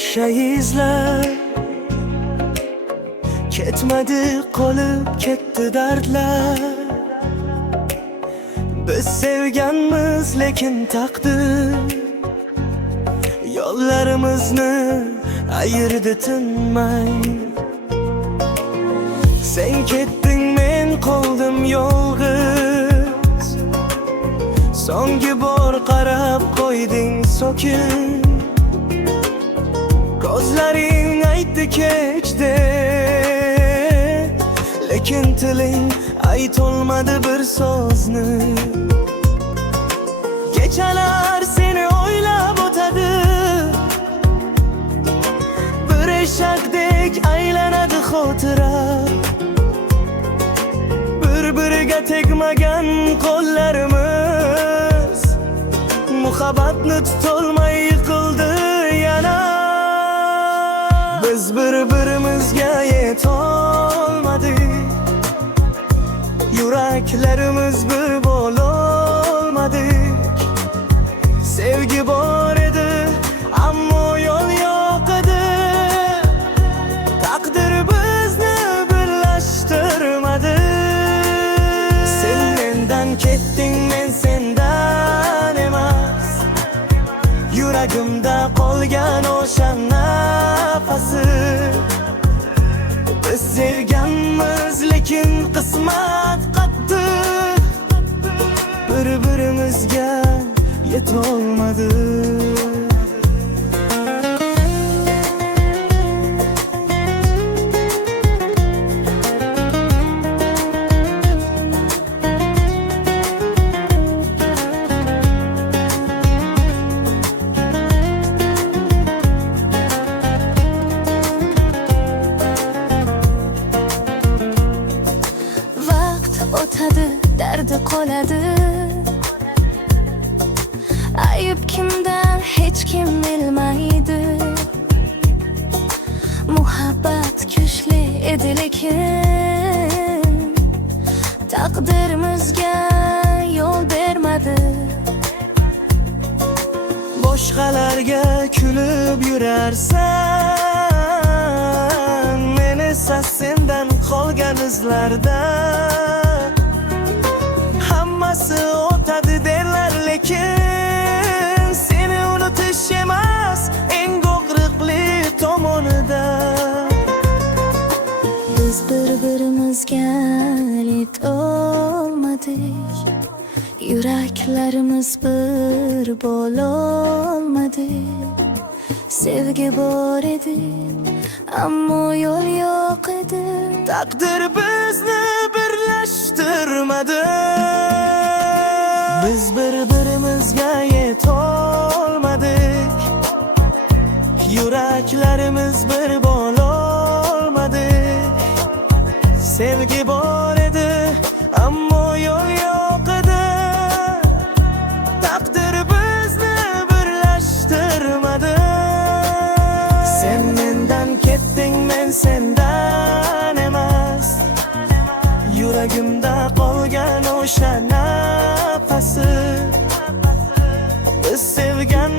o'sha izlar ketmadi, qolib ketdi dardlar. Biz sevganmiz lekin taqdir yo'llarimizni ayirdi tinmay. Sen ketding, men qoldim yolg'iz. So'nggi bor qarab qo'yding so'kin. Ko'zlaring aytdi kechdi, lekin tiling aytolmadi bir so'zni. Kechalar seni o'ylab o'tadi, bir eshakdek aylanadi xotira. Bir-biriga tegmagan qo'llarimiz muhabbatni tutolmay yiqildi yana. Biz bir-birimizga yetolmadik, yuraklarimiz bir bo'lolmadik. Sevgi bor edi, ammo yo'l yo'q edi. Taqdir bizni birlashtirmadi. Sen mendan ketding, men sendan emas. Yuragimda qolgan o'sha nafasi. Biz sevganmiz, lekin qismat qattiq, bir-birimizga yetolmadi. O'tadi, dardi qoladi. Ayıp kimdan hech kim bilmaydi. Muhabbat kuchli edi lekin taqdirimizga yo'l bermadi. Boshqalarga kulib yurarsan, men esa sendan qolgan izlarda. Hammasi o'tadi derlar, lekin seni unutish emas eng og'riqli tomonida. Biz bir-birimizga yetolmadik, yuraklarimiz bir bo'lolmadik. Sevgi bor edi, ammo yo'l yo'q edi. Taqdir bizni birlashtirmadi. Biz bir-birimizga yetolmadik, yuraklarimiz bir bo'lolmadik. Sevgi bor edi, ammo yo'l yo'q edi. Taqdir bizni birlashtirmadi. Sen mendan ketding, men sendan emas. Yuragimda qolgan o'sha nafasi. Biz sevgan